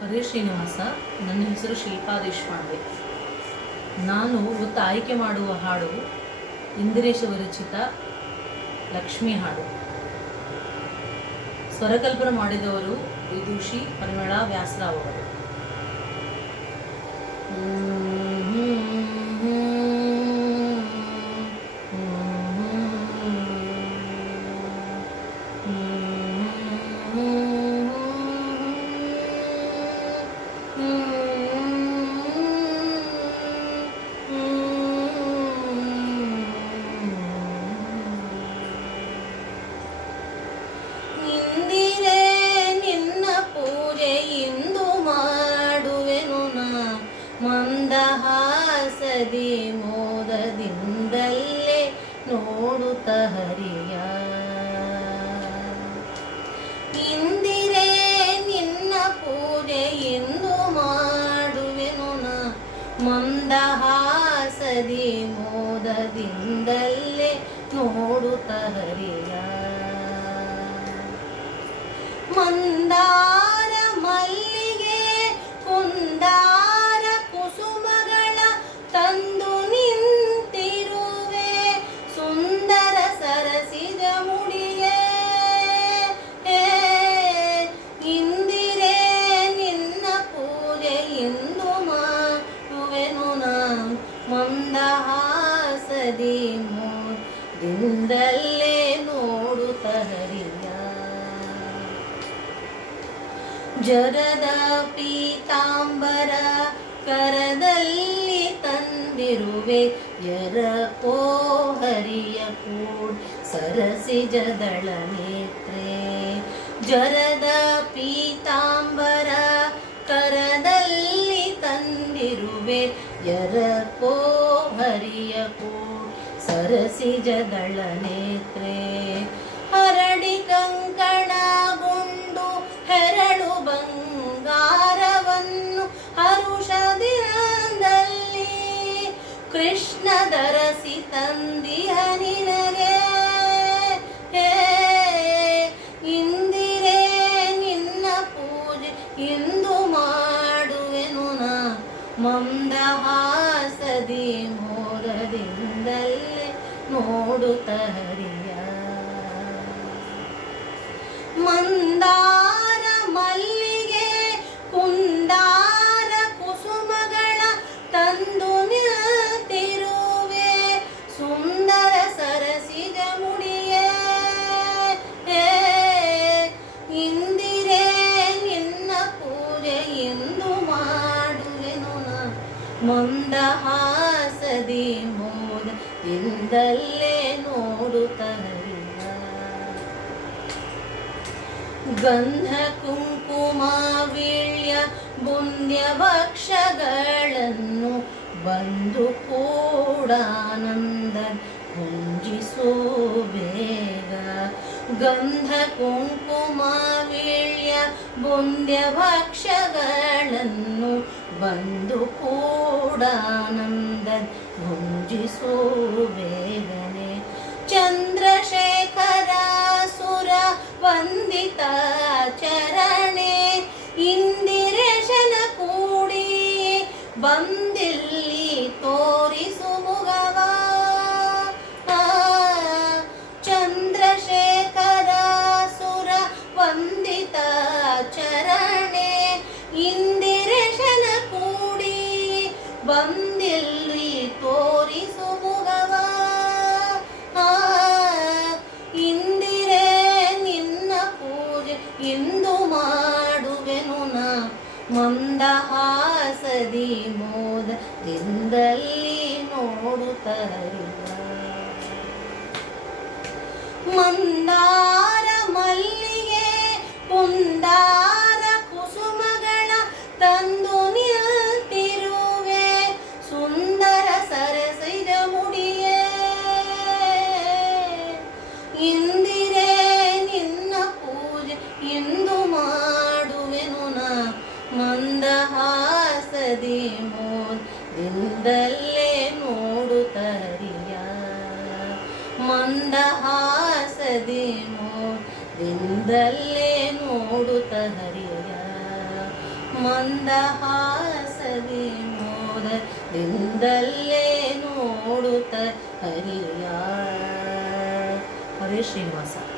ಹರೇ ಶ್ರೀನಿವಾಸ. ನನ್ನ ಹೆಸರು ಶಿಲ್ಪಾ ದೇಶಪಾಂಡೆ. ನಾನು ಇವತ್ತು ಆಯ್ಕೆ ಮಾಡುವ ಹಾಡು ಇಂದಿರೇಶ ವಿರಚಿತ ಲಕ್ಷ್ಮಿ ಹಾಡು. ಸ್ವರಕಲ್ಪನೆ ಮಾಡಿದವರು ವಿದೂಷಿ ಪರಿಮಳಾ ವ್ಯಾಸರಾವ್ ಅವರು. ಇಂದಿರೆ ನಿನ್ನ ಪೂಜೆ ಇಂದು ಮಾಡುವೆನು ನಾ, ಮಂದಹಾಸದಿ ಮೋದದಿಂದಲೇ ನೋಡುತ್ತ ಹರಿಯ. ಇಂದಿರೆ ನಿನ್ನ ಪೂಜೆ ಇಂದು ಮಾಡುವೆನು ನಾ, ಮಂದಹಾಸದಿ ಮೋದದಿಂದಲೇ ನೋಡುತ್ತ ಹರಿಯ. ಮಂದಾರ ಮಲ್ಲಿಗೆ ಕುಂದಾರ ಕುಸುಮಗಳ ತಂದು ನಿಂತಿರುವೆ, ಸುಂದರ ಸರಸಿದ ಮುಡಿಯೇ. ಇಂದಿರೆ ನಿನ್ನ ಪೂಜೆ ಇಂದು ಮಾಡುವೆನು ನಾ, ಮಂದಹಾಸದಿ ಮೋದದಿಂದಲೇ ನೋಡುತ್ತ ಹರಿಯ. ಜರದ ಪೀತಾಂಬರ ಕರದಲ್ಲಿ ತಂದಿರುವೆ, ಎರಕೋ ಹರಿಯ ಕೂಡ್ ಸರಸಿಜದಳ ನೇತ್ರೆ. ಜರದ ಪೀತಾಂಬರ ಕರದಲ್ಲಿ ತಂದಿರುವೆ, ಎರಕೋ ಹರಿಯ ಕೂಡ್ ಸರಸಿಜದಳ ನೇತ್ರೆ. ಹರಡಿ ಕಂಕಣಗೊಂಡು ಹೆರಳು ಬಂಗಾರವನ್ನು ಹರುಷದಿಂದಲಿ ಕೃಷ್ಣ ಧರಸಿ ತಂದಿಹ ನಿನಗೆ. ಇಂದಿರೆ ನಿನ್ನ ಪೂಜೆ ಇಂದು ಮಾಡುವೆನು ನಾ, ಮಂದಹಾಸದಿ ಮೋದದಿಂದಲೇ ನೋಡುತ್ತ ಹರಿಯ. ಮಂದಾರ ಮಲ್ಲಿಗೆ ಕುಂದಾರ ಕುಸುಮಗಳ ತಂದು ನಿಂತಿರುವೆ, ಸುಂದರ ಸರಸಿದ ಮುಡಿಯೇ. ಇಂದಿರೆ ನಿನ್ನ ಪೂಜೆ ಇಂದು ಮಾಡುವೆನು ನಾ, ಮಂದಹಾಸದಿ ಮೋದದಿಂದಲೇ ನೋಡುತ್ತ ಹರಿಯ. ಗಂಧ ಕುಂಕುಮ ವೀಳ್ಯ ಬುಂದ್ಯ ಭಕ್ಷಗಳನ್ನು ಬಂದು ಕೂಡಾನಂದ ಕುಂಜಿಸೋ ಬೇಗ. ಗಂಧ ಕುಂಕುಮ ವೀಳ್ಯ ಬುಂದ್ಯ ಭಕ್ಷಗಳನ್ನು ಬಂದು ಕೂಡಾನಂದ ಕುಂಜಿಸೋ ಬೇಗನೆ. ಚಂದ್ರಶೇಖರ ಸುರ ವಂದಿತ ಚರಣೆ, ಇಂದಿರೇಶನ ಕೂಡಿ ಬಂದಿಲ್ಲಿ ತೋರಿಸು ಮುಗವ. ಚಂದ್ರಶೇಖರ ಸುರ ವಂದಿತ ಚರಣೆ, ಇಂದಿರೇಶನ ಕೂಡಿ ಬಂದಿಲ್ಲಿ ತೋರಿಸು ಮುಗವ. ಇಂದಿರೆ ನಿನ್ನ ಪೂಜೆ ಇಂದು ಮಾಡುವೆನು ನಾ, ಮಂದಹಾಸದಿ ಮೋದದಿಂದಲೇ ನೋಡುತ್ತ ಹರಿಯ. ಮಂದಾರ ಮಲ್ಲಿಗೆ ಕುಂದಾರ ಕುಸುಮಗಳ ತಂದು ನಿಂತಿರುವೆ, ಸುಂದರ ಸರಸಿದ ಮುಡಿಯೇ. ಇಂದಿರೆ ನಿನ್ನ ಪೂಜೆ ಇಂದು ಮಾಡುವೆನು ನಾ, ಮಂದಹಾಸದಿ ಮೋದದಿಂದಲೇ ನೋಡುತ್ತ ಹರಿಯ. ಮಂದಹಾಸದಿ ಮೋದದಿಂದಲೇ ನೋಡುತ್ತ ಹರಿಯ. ಮಂದಹಾಸದಿ ಮೋದದಿಂದಲೇ ನೋಡುತ್ತ ಹರಿಯ. ಹರೇ ಶ್ರೀನಿವಾಸ.